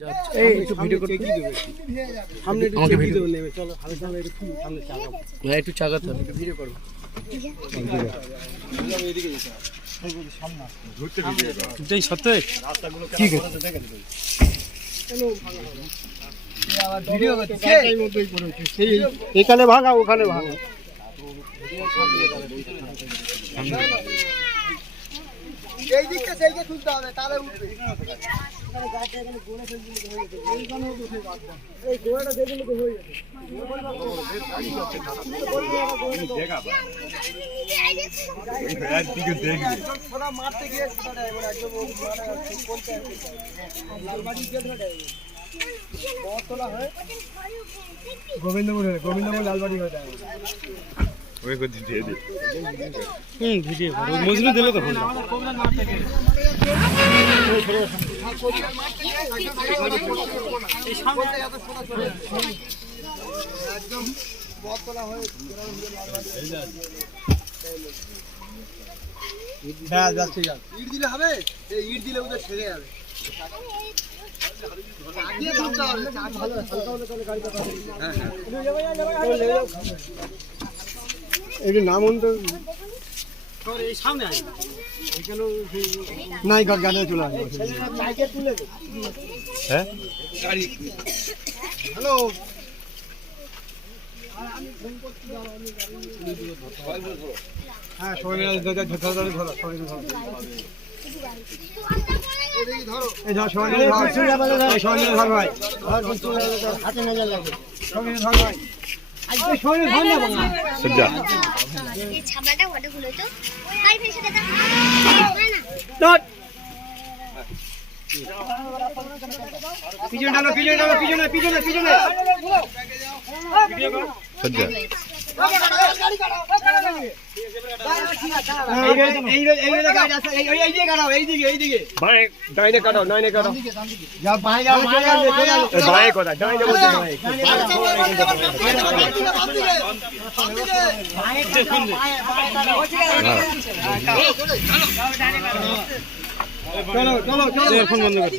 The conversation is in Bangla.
একটু হ্যাঁ একটু চাগাতে হবে। ভিডিও করব সত্যি ঠিক আছে এখানে ভাঙা ওখানে ভাঙা। এই দিকটা সেইকে তুলতে হবে তাহলে উঠবে। মারতে গিয়ে মানে। লালবাড়ি হয়ে গোবিন্দপুর গোবিন্দপুর লালবাড়ি হয়ে যায় হুম ভিডিও মজনু দিলে তো ফোনটা একদম যাচ্ছে যাক ইট দিলে হবে দিলে ওদের ছেড়ে যাবে একটু নাম আয় নাই ঘর গাড়ি চলে আসবে। সাইকেল তুলে দে হ্যাঁ? হ্যালো। হ্যাঁ সবাই ধরো ধরো ধরো ধরো সবাই ধরো। এই ধর সবাই ভাই। হাতে নজর লাগে সবাই ভাই। ধর। পিছনে টানো পিছনে টানো পিছনে পিছনে পিছনে। এই যে- এই যে- এই যে গাড়ি আছে, এই- এই- এই দিকে কাটাও, এই দিকে, এই দিকে। ডাইনে কাটাও, ডাইনে কাটাও। যা বাঁয়ে যাও, চলে চলে। চলো চলো চলো ফোন বন্ধ করতে